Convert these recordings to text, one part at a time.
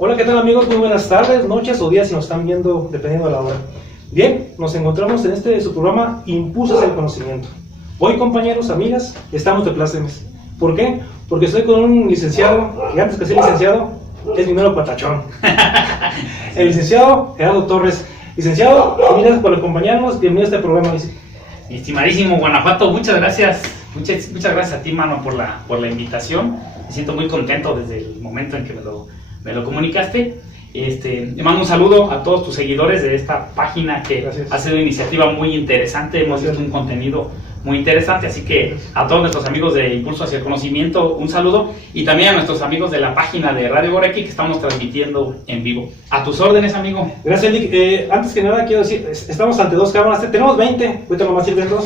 Hola, ¿qué tal amigos? Muy buenas tardes, noches o días si nos están viendo, dependiendo de la hora. Bien, nos encontramos en su programa Impulsos al Conocimiento. Hoy, compañeros, amigas, estamos de plácemes. ¿Por qué? Porque estoy con un licenciado, que antes que ser licenciado, es mi mero patachón. El licenciado Gerardo Torres. Licenciado, gracias por acompañarnos, bienvenido a este programa. Mi estimadísimo Guanajuato, muchas gracias. Muchas gracias a ti, mano, por la invitación. Me siento muy contento desde el momento en que me lo comunicaste. Le mando un saludo a todos tus seguidores de esta página que gracias. Ha sido una iniciativa muy interesante. Hemos visto un contenido muy interesante, así que a todos nuestros amigos de Impulso hacia el Conocimiento, un saludo, y también a nuestros amigos de la página de Radio Gorequi que estamos transmitiendo en vivo. A tus órdenes, amigo. Gracias, Nick. Antes que nada quiero decir, estamos ante dos cámaras, tenemos 20, ahorita nomás sirven dos.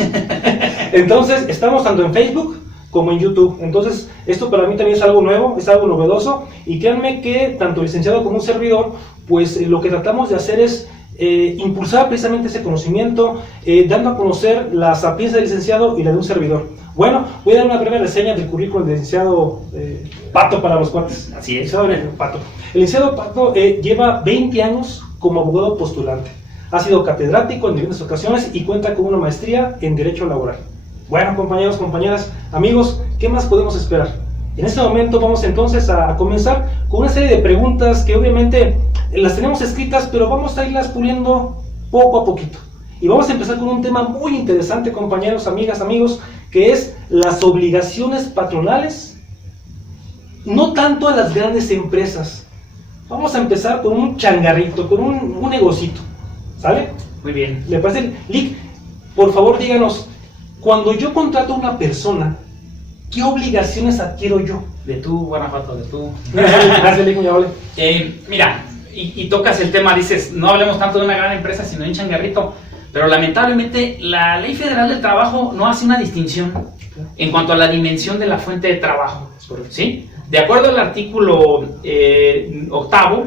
Entonces, estamos tanto en Facebook como en YouTube. Entonces, esto para mí también es algo nuevo, es algo novedoso, y créanme que tanto el licenciado como un servidor, pues lo que tratamos de hacer es impulsar precisamente ese conocimiento, dando a conocer la sapiencia del licenciado y la de un servidor. Bueno, voy a dar una breve reseña del currículum del licenciado Pato para los cuates. Así es. Pato. El licenciado Pato lleva 20 años como abogado postulante. Ha sido catedrático en diversas ocasiones y cuenta con una maestría en Derecho Laboral. Bueno, compañeros, compañeras, amigos, ¿qué más podemos esperar? En este momento vamos entonces a comenzar con una serie de preguntas que obviamente las tenemos escritas, pero vamos a irlas puliendo poco a poquito. Y vamos a empezar con un tema muy interesante, compañeros, amigas, amigos, que es las obligaciones patronales, no tanto a las grandes empresas. Vamos a empezar con un changarrito, con un negocito, ¿sale? Muy bien. ¿Le parece? Lick, por favor díganos, cuando yo contrato a una persona, ¿qué obligaciones adquiero yo? De tú, Guanajuato, de tú. Gracias, Lick, muy amable. Mira, y tocas el tema, dices, no hablemos tanto de una gran empresa, sino de un changarrito, pero lamentablemente la Ley Federal del Trabajo no hace una distinción en cuanto a la dimensión de la fuente de trabajo, ¿sí? De acuerdo al artículo 8º,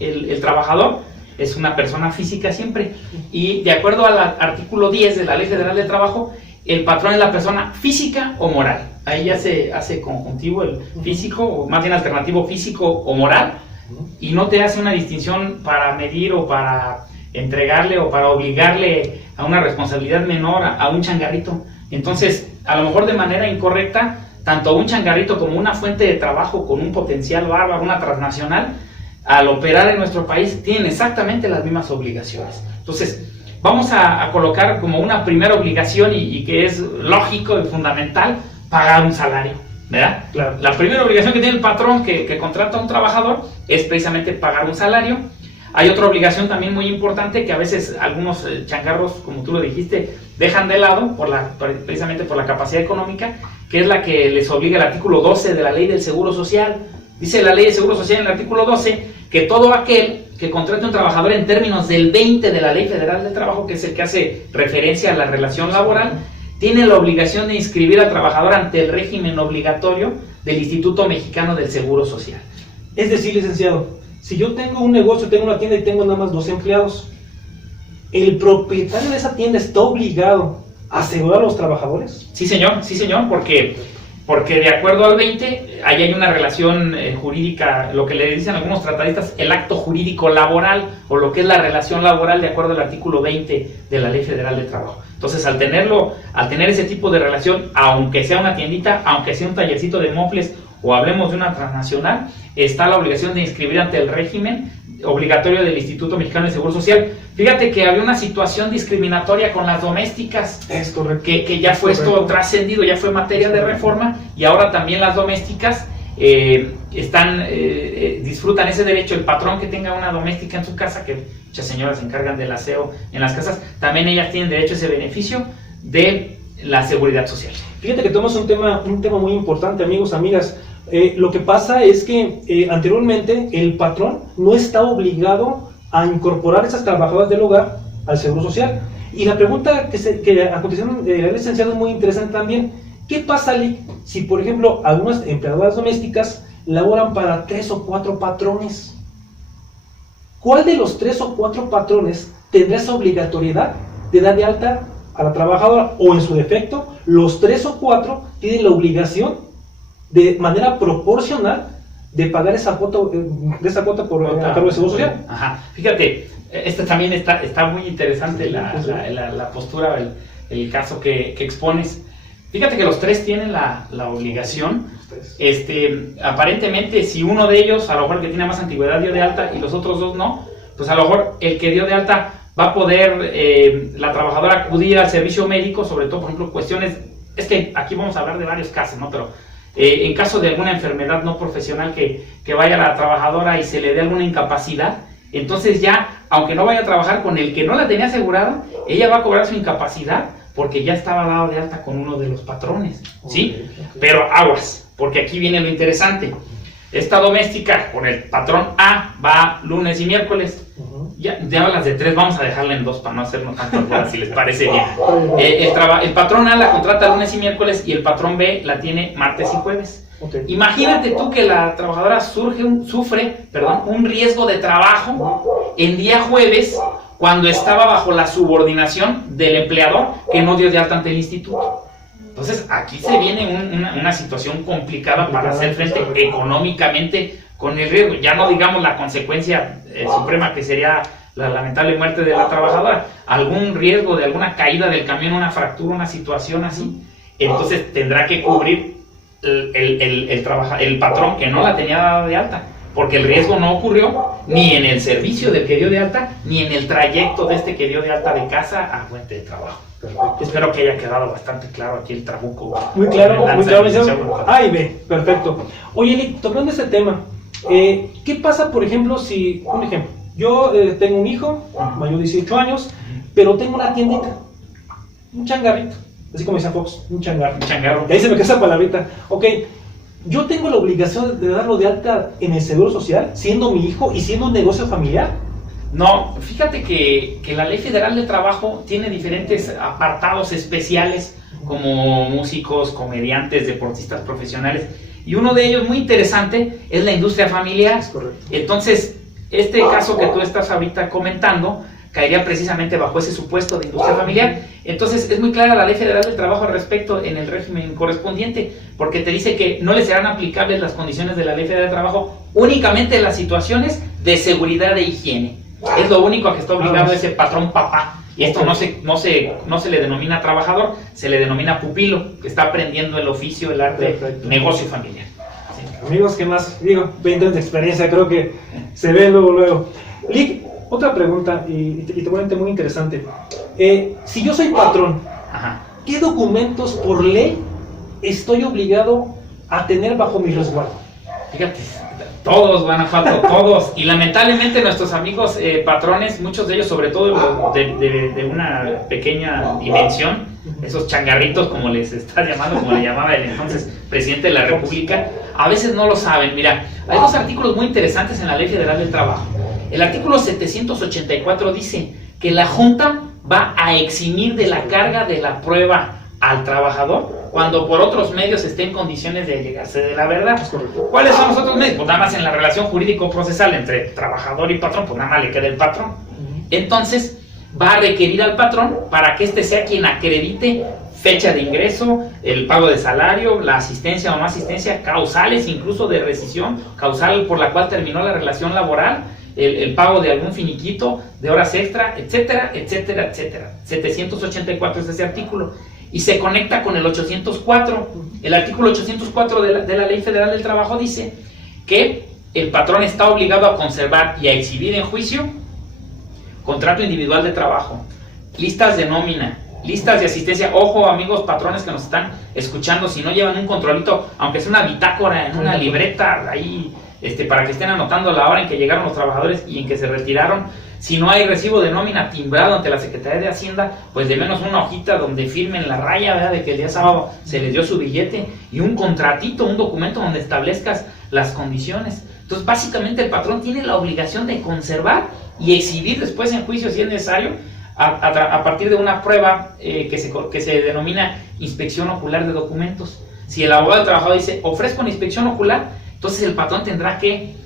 el trabajador es una persona física siempre, y de acuerdo al artículo 10 de la Ley Federal del Trabajo, el patrón es la persona física o moral. Ahí ya se hace conjuntivo el físico, o más bien alternativo físico o moral, y no te hace una distinción para medir o para entregarle o para obligarle a una responsabilidad menor a un changarrito. Entonces, a lo mejor de manera incorrecta, tanto un changarrito como una fuente de trabajo con un potencial bárbaro, una transnacional, al operar en nuestro país, tienen exactamente las mismas obligaciones. Entonces, vamos a colocar como una primera obligación y que es lógico y fundamental, pagar un salario, ¿verdad? Claro. La primera obligación que tiene el patrón que contrata a un trabajador es precisamente pagar un salario. Hay otra obligación también muy importante que a veces algunos changarros, como tú lo dijiste, dejan de lado precisamente por la capacidad económica, que es la que les obliga el artículo 12 de la Ley del Seguro Social. Dice la Ley del Seguro Social en el artículo 12 que todo aquel que contrate a un trabajador en términos del 20 de la Ley Federal del Trabajo, que es el que hace referencia a la relación laboral, tiene la obligación de inscribir al trabajador ante el régimen obligatorio del Instituto Mexicano del Seguro Social. Es decir, licenciado, si yo tengo un negocio, tengo una tienda y tengo nada más 2 empleados, ¿el propietario de esa tienda está obligado a asegurar a los trabajadores? Sí, señor, porque de acuerdo al 20, ahí hay una relación jurídica, lo que le dicen algunos tratadistas, el acto jurídico laboral, o lo que es la relación laboral de acuerdo al artículo 20 de la Ley Federal del Trabajo. Entonces, al tener ese tipo de relación, aunque sea una tiendita, aunque sea un tallercito de mofles, o hablemos de una transnacional, está la obligación de inscribir ante el régimen obligatorio del Instituto Mexicano del Seguro Social. Fíjate que había una situación discriminatoria con las domésticas. Es correcto. Que ya fue esto trascendido, ya fue materia de reforma, y ahora también las domésticas disfrutan ese derecho. El patrón que tenga una doméstica en su casa, que muchas señoras se encargan del aseo en las casas, también ellas tienen derecho a ese beneficio de la seguridad social. Fíjate que tomamos un tema muy importante, amigos, amigas. Lo que pasa es que anteriormente el patrón no está obligado a incorporar a esas trabajadoras del hogar al Seguro Social. Y la pregunta que a continuación el licenciado es muy interesante también. ¿Qué pasa, Lick, si por ejemplo algunas empleadoras domésticas laboran para 3 o 4 patrones? ¿Cuál de los 3 o 4 patrones tendrá esa obligatoriedad de dar de alta a la trabajadora? O en su defecto, los 3 o 4 tienen la obligación de manera proporcional de pagar esa cuota, por a cargo del Seguro Social. Ajá. Fíjate, este también está muy interesante la postura, el caso que expones. Fíjate que los tres tienen la obligación. Aparentemente, si uno de ellos, a lo mejor el que tiene más antigüedad, dio de alta y los otros dos no, pues a lo mejor el que dio de alta va a poder, la trabajadora, acudir al servicio médico, sobre todo, por ejemplo, cuestiones, es que aquí vamos a hablar de varios casos, ¿no? Pero en caso de alguna enfermedad no profesional que vaya la trabajadora y se le dé alguna incapacidad, entonces ya, aunque no vaya a trabajar con el que no la tenía asegurada, ella va a cobrar su incapacidad porque ya estaba dado de alta con uno de los patrones, ¿sí? Okay. Pero aguas, porque aquí viene lo interesante. Esta doméstica con el patrón A va lunes y miércoles. Ya las de 3 vamos a dejarla en 2 para no hacernos tanto ruido, si les parece bien. El patrón A la contrata lunes y miércoles y el patrón B la tiene martes y jueves. Okay. Imagínate tú que la trabajadora sufre un riesgo de trabajo en día jueves cuando estaba bajo la subordinación del empleador que no dio de alta ante el instituto. Entonces aquí se viene una situación complicada para hacer frente económicamente con el riesgo, ya no digamos la consecuencia suprema que sería la lamentable muerte de la trabajadora, algún riesgo de alguna caída del camión, una fractura, una situación así, entonces tendrá que cubrir el patrón que no la tenía dada de alta, porque el riesgo no ocurrió ni en el servicio del que dio de alta, ni en el trayecto de este que dio de alta de casa a fuente de trabajo. Perfecto. Espero que haya quedado bastante claro aquí el trabuco. Muy claro, A y B, perfecto. Oye, Nick, tocando este tema, ¿qué pasa, por ejemplo, si, un ejemplo, yo tengo un hijo, mayor de 18 años, pero tengo una tiendita, un changarrito, así como dice Fox, un changarro. Y ahí se me queda esa palabrita. Ok, yo tengo la obligación de darlo de alta en el Seguro Social, siendo mi hijo y siendo un negocio familiar. No, fíjate que la Ley Federal del Trabajo tiene diferentes apartados especiales, como músicos, comediantes, deportistas profesionales, y uno de ellos muy interesante es la industria familiar. Es correcto. Entonces, este caso que tú estás ahorita comentando caería precisamente bajo ese supuesto de industria familiar. Entonces, es muy clara la Ley Federal del Trabajo al respecto en el régimen correspondiente, porque te dice que no le serán aplicables las condiciones de la Ley Federal del Trabajo únicamente en las situaciones de seguridad e higiene. Es lo único a que está obligado ese patrón papá. Y esto no se le denomina trabajador, se le denomina pupilo, que está aprendiendo el oficio, el arte, perfecto, negocio familiar. Sí. Amigos, ¿qué más? Digo, 20 años de experiencia, creo que se ve luego. Lick, otra pregunta, y te voy a muy interesante. Si yo soy patrón, ajá, ¿qué documentos por ley estoy obligado a tener bajo mi resguardo? Fíjate, todos, Guanajuato, todos. Y lamentablemente nuestros amigos patrones, muchos de ellos, sobre todo de una pequeña dimensión, esos changarritos, como les está llamando, como le llamaba el entonces presidente de la República, a veces no lo saben. Mira, hay dos artículos muy interesantes en la Ley Federal del Trabajo. El artículo 784 dice que la Junta va a eximir de la carga de la prueba al trabajador cuando por otros medios esté en condiciones de llegarse de la verdad. ¿Cuáles son los otros medios? Pues nada más en la relación jurídico-procesal entre trabajador y patrón, pues nada más le queda el patrón. Entonces va a requerir al patrón para que éste sea quien acredite fecha de ingreso, el pago de salario, la asistencia o no asistencia, causales incluso de rescisión, causal por la cual terminó la relación laboral, el pago de algún finiquito, de horas extra, etcétera, etcétera, etcétera. 784 es ese artículo. Y se conecta con el 804. El artículo 804 de la Ley Federal del Trabajo dice que el patrón está obligado a conservar y a exhibir en juicio contrato individual de trabajo, listas de nómina, listas de asistencia. Ojo, amigos patrones que nos están escuchando, si no llevan un controlito, aunque sea una bitácora en una libreta ahí, para que estén anotando la hora en que llegaron los trabajadores y en que se retiraron. Si no hay recibo de nómina timbrado ante la Secretaría de Hacienda, pues de menos una hojita donde firmen la raya, ¿verdad?, de que el día sábado se les dio su billete, y un contratito, un documento donde establezcas las condiciones. Entonces, básicamente el patrón tiene la obligación de conservar y exhibir después en juicio, si es necesario, a partir de una prueba que se denomina inspección ocular de documentos. Si el abogado del trabajador dice, ofrezco una inspección ocular, entonces el patrón tendrá que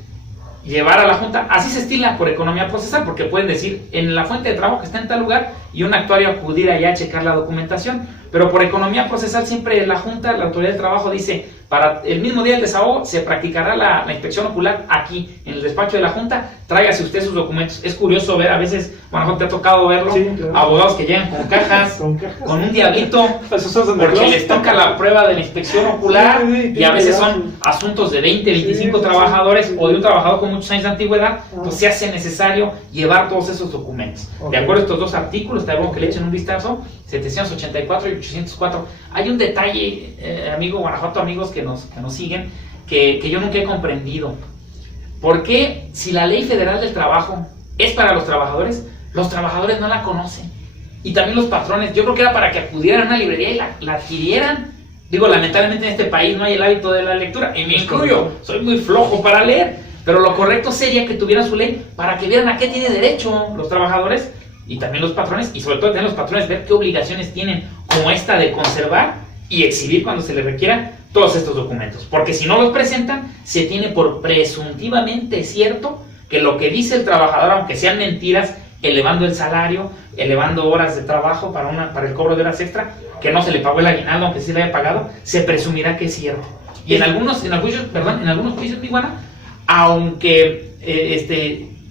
llevar a la Junta, así se estila por economía procesal, porque pueden decir en la fuente de trabajo que está en tal lugar y un actuario acudir allá a checar la documentación, pero por economía procesal siempre la Junta, la Autoridad del Trabajo dice, para el mismo día del desahogo se practicará la inspección ocular aquí, en el despacho de la Junta, tráigase usted sus documentos. Es curioso ver, a veces, bueno, te ha tocado verlo, sí, claro, abogados que llegan con cajas, con un diablito, porque les toca la prueba de la inspección ocular, y a veces son asuntos de 20, 25 trabajadores o de un trabajador con muchos años de antigüedad, pues se hace necesario llevar todos esos documentos. De acuerdo a estos dos artículos, te hago que le echen un vistazo, 784 y 804. Hay un detalle, amigo Guanajuato, amigos que nos siguen, que yo nunca he comprendido. ¿Por qué, si la Ley Federal del Trabajo es para los trabajadores no la conocen? Y también los patrones. Yo creo que era para que acudieran a una librería y la adquirieran. Digo, lamentablemente en este país no hay el hábito de la lectura, y me incluyo, soy muy flojo para leer, pero lo correcto sería que tuvieran su ley para que vieran a qué tiene derecho los trabajadores y también los patrones, y sobre todo también los patrones ver qué obligaciones tienen, como esta de conservar y exhibir cuando se les requiera todos estos documentos, porque si no los presentan, se tiene por presuntivamente cierto que lo que dice el trabajador, aunque sean mentiras, elevando el salario, elevando horas de trabajo para el cobro de horas extra, que no se le pagó el aguinaldo, aunque sí le haya pagado, se presumirá que es cierto. Y en algunos juicios, mi Guana, aunque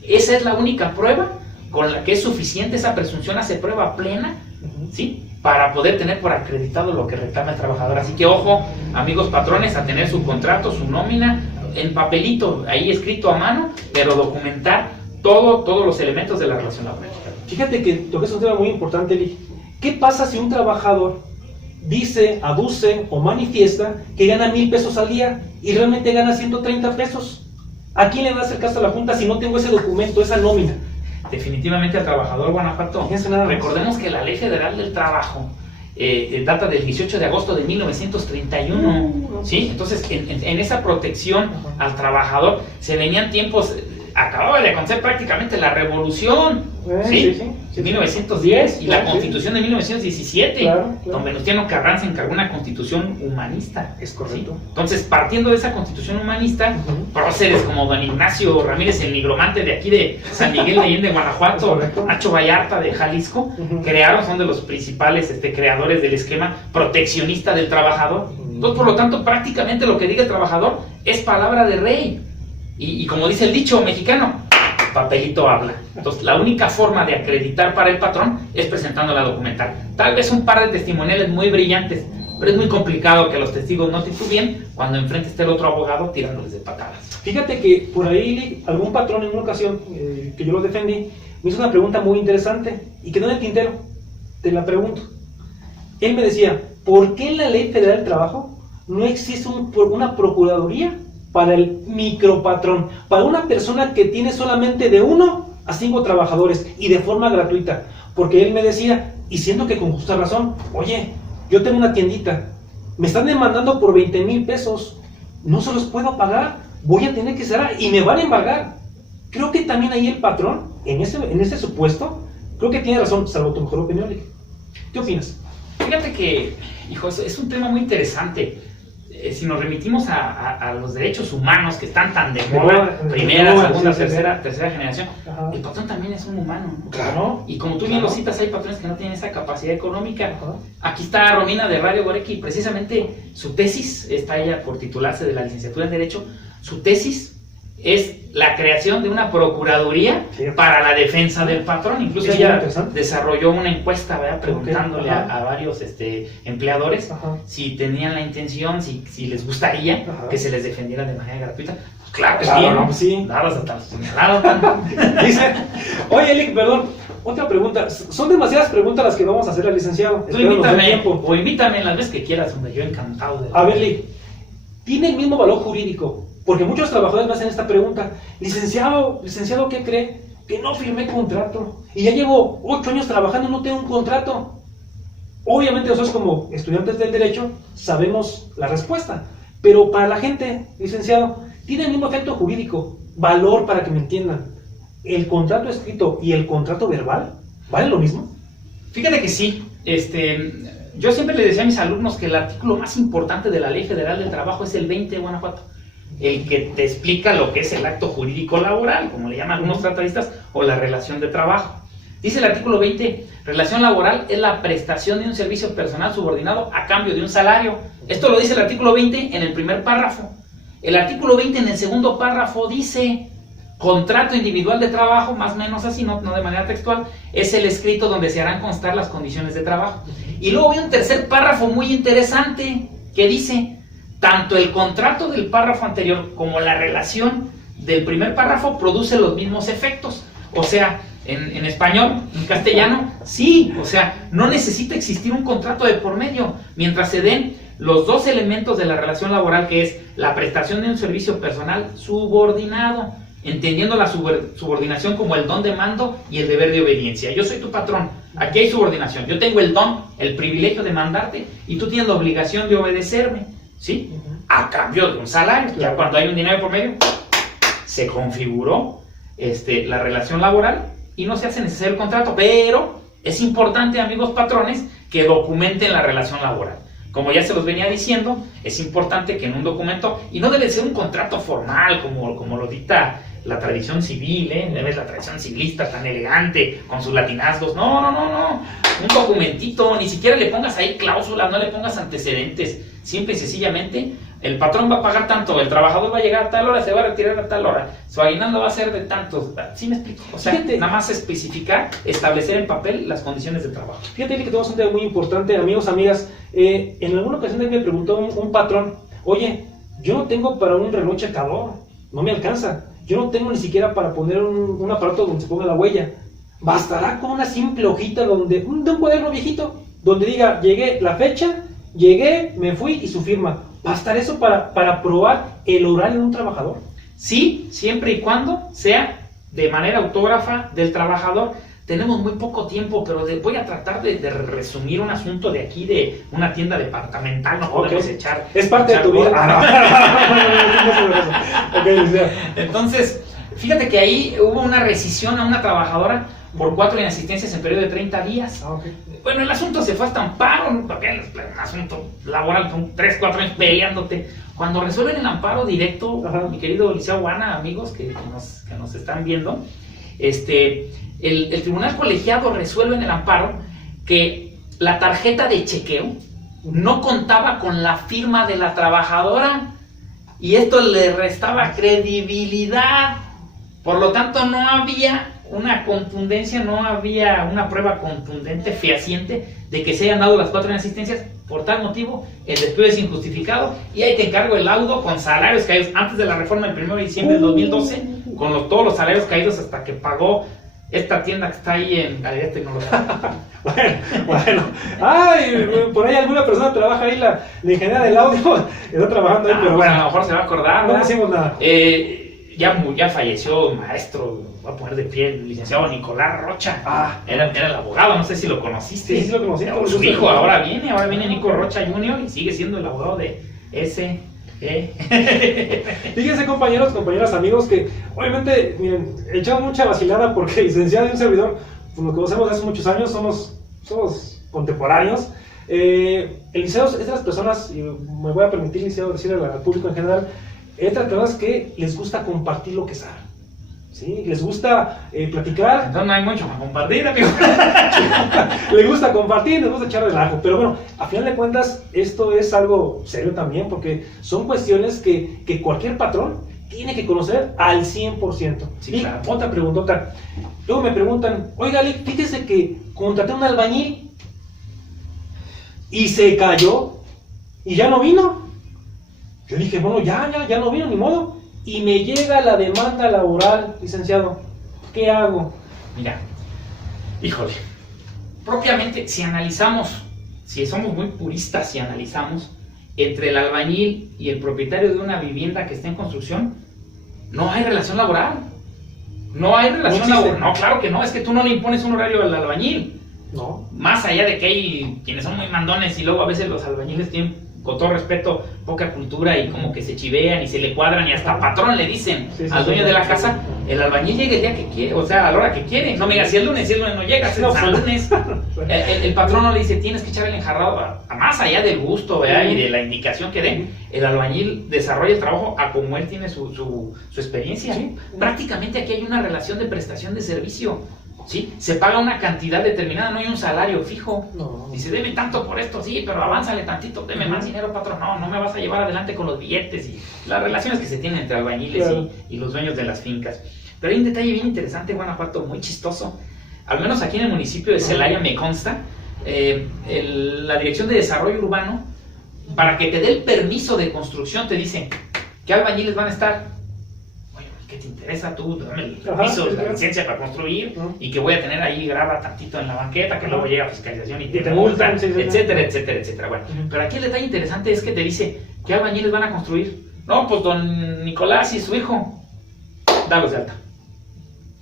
esa es la única prueba con la que es suficiente, esa presunción hace prueba plena, ¿sí?, para poder tener por acreditado lo que reclama el trabajador. Así que ojo, amigos patrones, a tener su contrato, su nómina, en papelito, ahí escrito a mano, pero documentar todos los elementos de la relación laboral. Fíjate que toques un tema muy importante, Eli. ¿Qué pasa si un trabajador dice, aduce o manifiesta que gana 1,000 pesos al día y realmente gana 130 pesos? ¿A quién le va a hacer caso a la Junta si no tengo ese documento, esa nómina? Definitivamente al trabajador, Guanajuato. Recordemos que la Ley Federal del Trabajo data del 18 de agosto de 1931, ¿sí? Entonces, en esa protección al trabajador se venían tiempos, acababa de acontecer prácticamente la revolución, ¿sí? 1910 y la Constitución de 1917, claro. Don Venustiano Carranza encargó una Constitución humanista. Es correcto. ¿Sí? Entonces, partiendo de esa Constitución humanista, próceres como don Ignacio Ramírez, el nigromante de aquí de San Miguel de Allende, Guanajuato, Nacho Vallarta de Jalisco, son de los principales creadores del esquema proteccionista del trabajador. Entonces, por lo tanto, prácticamente lo que diga el trabajador es palabra de rey. Y como dice el dicho mexicano, papelito habla. Entonces, la única forma de acreditar para el patrón es presentando la documental. Tal vez un par de testimoniales muy brillantes, pero es muy complicado que los testigos no titubeen cuando enfrente esté el otro abogado tirándoles de patadas. Fíjate que por ahí algún patrón en una ocasión que yo lo defendí, me hizo una pregunta muy interesante y quedó en el tintero. Te la pregunto. Él me decía, ¿por qué en la Ley Federal del Trabajo no existe una procuraduría para el micropatrón, para una persona que tiene solamente de 1 a 5 trabajadores y de forma gratuita? Porque él me decía, y siendo que con justa razón, oye, yo tengo una tiendita, me están demandando por 20,000 pesos, no se los puedo pagar, voy a tener que cerrar y me van a embargar. Creo que también ahí el patrón, en ese supuesto, creo que tiene razón, salvo tu mejor opinión. ¿Qué opinas? Fíjate que, hijo, es un tema muy interesante. Si nos remitimos a los derechos humanos que están tan de moda, primera, segunda, tercera generación, el patrón también es un humano, ¿no? Claro. Y como tú bien lo citas, hay patrones que no tienen esa capacidad económica. Aquí está Romina de Radio Gorequi, precisamente su tesis, está ella por titularse de la licenciatura en Derecho, su tesis es la creación de una procuraduría para la defensa del patrón. Incluso ella desarrolló una encuesta, ¿verdad?, preguntándole a varios empleadores si tenían la intención, si les gustaría que se les defendiera de manera gratuita. Pues claro que sí, ¿no? Sí. Dadas hasta los señalados. Dice, oye, Eli, perdón, otra pregunta. Son demasiadas preguntas las que vamos a hacer al licenciado. Tú invítame las veces que quieras, hombre, yo encantado. A ver, Eli, ¿tiene el mismo valor jurídico? Porque muchos trabajadores me hacen esta pregunta, licenciado, ¿qué cree? Que no firmé contrato y ya llevo 8 años trabajando y no tengo un contrato. Obviamente nosotros como estudiantes del derecho sabemos la respuesta, pero para la gente, licenciado, ¿tiene el mismo efecto jurídico, valor para que me entiendan? ¿El contrato escrito y el contrato verbal valen lo mismo? Fíjate que sí. Yo siempre le decía a mis alumnos que el artículo más importante de la Ley Federal del Trabajo es el 20 de Guanajuato, el que te explica lo que es el acto jurídico laboral, como le llaman algunos tratadistas, o la relación de trabajo. Dice el artículo 20, relación laboral es la prestación de un servicio personal subordinado a cambio de un salario. Esto lo dice el artículo 20 en el primer párrafo. El artículo 20 en el segundo párrafo dice, contrato individual de trabajo, más o menos así, no de manera textual, es el escrito donde se harán constar las condiciones de trabajo. Y luego viene un tercer párrafo muy interesante que dice, tanto el contrato del párrafo anterior como la relación del primer párrafo produce los mismos efectos. O sea, en español, en castellano, sí, o sea, no necesita existir un contrato de por medio, mientras se den los dos elementos de la relación laboral, que es la prestación de un servicio personal subordinado, entendiendo la subordinación como el don de mando y el deber de obediencia. Yo soy tu patrón, aquí hay subordinación, yo tengo el don, el privilegio de mandarte, y tú tienes la obligación de obedecerme, ¿sí? A cambio de un salario. Ya cuando hay un dinero por medio, se configuró la relación laboral y no se hace necesario el contrato, pero es importante, amigos patrones, que documenten la relación laboral. Como ya se los venía diciendo, es importante que en un documento, y no debe ser un contrato formal como lo dicta la tradición civil, debe ser la tradición civilista tan elegante, con sus latinazgos, no, un documentito, ni siquiera le pongas ahí cláusulas, no le pongas antecedentes, simple y sencillamente, el patrón va a pagar tanto, el trabajador va a llegar a tal hora, se va a retirar a tal hora, su aguinaldo va a ser de tantos, ¿sí me explico? O sea, Fíjate, nada más especificar, establecer en papel las condiciones de trabajo. Fíjate que tenemos un tema muy importante, amigos, amigas. En alguna ocasión me preguntó un patrón, oye, yo no tengo para un reloj checador, no me alcanza. Yo no tengo ni siquiera para poner un aparato donde se ponga la huella. Bastará con una simple hojita de un cuaderno viejito, donde diga, llegué, la fecha, llegué, me fui y su firma. ¿Bastará eso para probar el horario de un trabajador? Sí, siempre y cuando sea de manera autógrafa del trabajador. Tenemos muy poco tiempo, pero voy a tratar de resumir un asunto de aquí, de una tienda departamental. No podemos echar... Es parte de tu vida. Entonces, fíjate que ahí hubo una rescisión a una trabajadora por 4 inasistencias en periodo de 30 días. Bueno, el asunto se fue hasta amparo, un asunto laboral, son 3, 4 años peleándote. Cuando resuelven el amparo directo, mi querido Liceo Guana, amigos que nos están viendo, el tribunal colegiado resuelve en el amparo que la tarjeta de chequeo no contaba con la firma de la trabajadora y esto le restaba credibilidad. Por lo tanto, no había una contundencia, no había una prueba contundente, fehaciente, de que se hayan dado las 4 inasistencias. Por tal motivo, el despido es injustificado y ahí te encargo el laudo con salarios caídos antes de la reforma del 1 de diciembre del 2012, con todos los salarios caídos hasta que pagó esta tienda que está ahí en Galería Tecnológica. Bueno. Ay, por ahí alguna persona trabaja ahí, la ingeniera del audio, está trabajando ahí, pero bueno. A lo mejor se va a acordar. No decimos nada. Ya falleció el maestro, voy a poner de pie, el licenciado Nicolás Rocha. Era el abogado, no sé si lo conociste. Sí, lo conocí. Su hijo ahora viene Nico Rocha Jr. y sigue siendo el abogado de ese. Fíjense, compañeras, amigos, que obviamente, miren, echamos mucha vacilada porque el licenciado y un servidor, pues lo conocemos de hace muchos años, somos contemporáneos. El liceo es de las personas, y me voy a permitir, liceo, decirle al público en general, es de las personas que les gusta compartir lo que saben, ¿sí? Les gusta platicar. Entonces no hay mucho para compartir, amigo. Les gusta compartir, les gusta echar relajo. Pero bueno, a final de cuentas, esto es algo serio también, porque son cuestiones que cualquier patrón tiene que conocer al 100%. Sí, y claro. otra preguntota. Luego me preguntan, oiga, fíjese que contraté a un albañil y se cayó y ya no vino. Yo dije, bueno, ya no vino, ni modo. Y me llega la demanda laboral, licenciado. ¿Qué hago? Mira, híjole, propiamente, si somos muy puristas y analizamos, entre el albañil y el propietario de una vivienda que está en construcción, no hay relación laboral. No hay relación laboral. No, claro que no, es que tú no le impones un horario al albañil. No. Más allá de que hay quienes son muy mandones y luego a veces los albañiles tienen, con todo respeto, poca cultura y como que se chivean y se le cuadran y hasta patrón le dicen al dueño de la casa, el albañil llega el día que quiere, o sea, a la hora que quiere. No me digas si el lunes no llega, es el lunes. El patrón no le dice, tienes que echar el enjarrado, a más allá del gusto, ¿verdad? Y de la indicación que dé. El albañil desarrolla el trabajo a como él tiene su experiencia. Sí. Prácticamente aquí hay una relación de prestación de servicio. ¿sí? Se paga una cantidad determinada, no hay un salario fijo. No. Dice, deme tanto por esto, sí, pero avánzale tantito, deme más dinero, patrón. No, no me vas a llevar adelante con los billetes y las relaciones que se tienen entre albañiles y los dueños de las fincas. Pero hay un detalle bien interesante en Guanajuato, muy chistoso. Al menos aquí en el municipio de Celaya me consta, la Dirección de Desarrollo Urbano, para que te dé el permiso de construcción, te dicen, ¿qué albañiles van a estar? Oye, ¿qué te interesa tú? Dame el permiso, la licencia para construir y que voy a tener ahí graba tantito en la banqueta, que luego llega a fiscalización y te multan, etcétera, etcétera, etcétera. Bueno, pero aquí el detalle interesante es que te dice, ¿qué albañiles van a construir? No, pues don Nicolás y su hijo, dalos de alta.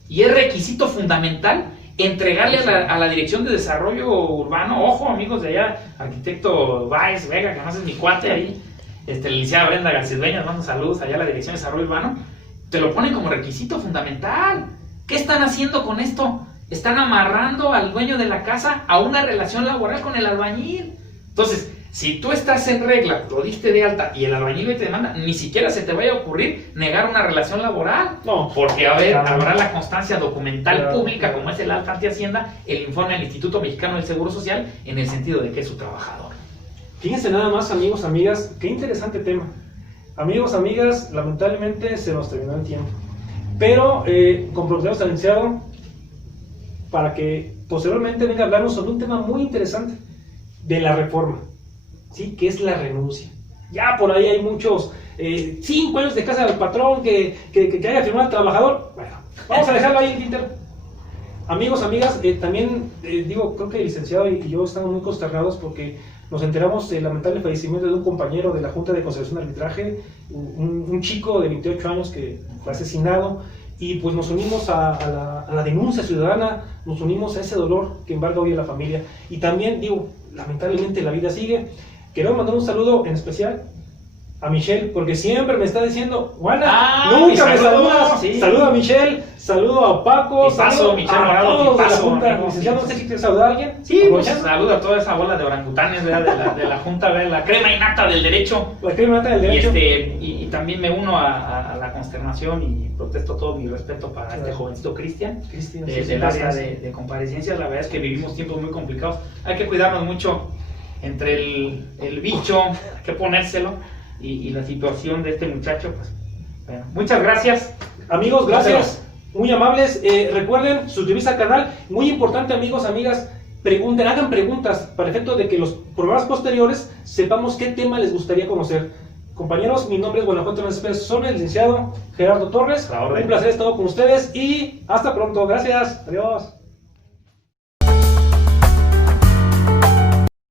Y es requisito fundamental entregarle a la Dirección de Desarrollo Urbano, ojo amigos de allá, arquitecto Báez Vega, que no es mi cuate ahí, la licenciada Brenda García Dueñas, mando saludos allá a la Dirección de Desarrollo Urbano, te lo ponen como requisito fundamental. ¿Qué están haciendo con esto? Están amarrando al dueño de la casa a una relación laboral con el albañil. Entonces, si tú estás en regla, lo diste de alta y el albañil te demanda, ni siquiera se te vaya a ocurrir negar una relación laboral. No. Porque habrá la constancia documental pública, como es el alta ante Hacienda, el informe del Instituto Mexicano del Seguro Social, en el sentido de que es su trabajador. Fíjense nada más, amigos, amigas, qué interesante tema. Amigos, amigas, lamentablemente se nos terminó el tiempo. Pero comprometemos al licenciado para que posteriormente venga a hablarnos sobre un tema muy interesante de la reforma. ¿Sí? Que es la renuncia. Ya por ahí hay muchos 5 años de casa del patrón que haya firmado el trabajador. Bueno, vamos a dejarlo ahí en Twitter. Amigos, amigas, también creo que el licenciado y yo estamos muy consternados porque nos enteramos del lamentable fallecimiento de un compañero de la Junta de Conciliación y Arbitraje, un chico de 28 años que fue asesinado, y pues nos unimos a la denuncia ciudadana, nos unimos a ese dolor que embarga hoy a la familia. Y también, lamentablemente la vida sigue. Quiero mandar un saludo en especial a Michelle, porque siempre me está diciendo, Juana, nunca me saludas. Sí. Saludo a Michelle, saludo a Paco, saludo a todos de la Junta. Licenciado, no sé si quieres saludar a alguien. Sí, pues saludo a toda esa bola de orangutanes de la Junta, la crema innata del derecho. La crema innata del derecho. Y también me uno a la consternación y protesto todo mi respeto para este jovencito Cristian, del área de comparecencias. La verdad es que vivimos tiempos muy complicados. Hay que cuidarnos mucho entre el bicho, hay que ponérselo, y la situación de este muchacho. Pues, bueno, muchas gracias. Amigos, gracias. Muy amables. Recuerden suscribirse al canal. Muy importante, amigos, amigas. Pregunten, hagan preguntas para efecto de que los programas posteriores sepamos qué tema les gustaría conocer. Compañeros, mi nombre es Guanajuato MSP, soy el licenciado Gerardo Torres. Un placer estar con ustedes y hasta pronto. Gracias. Adiós.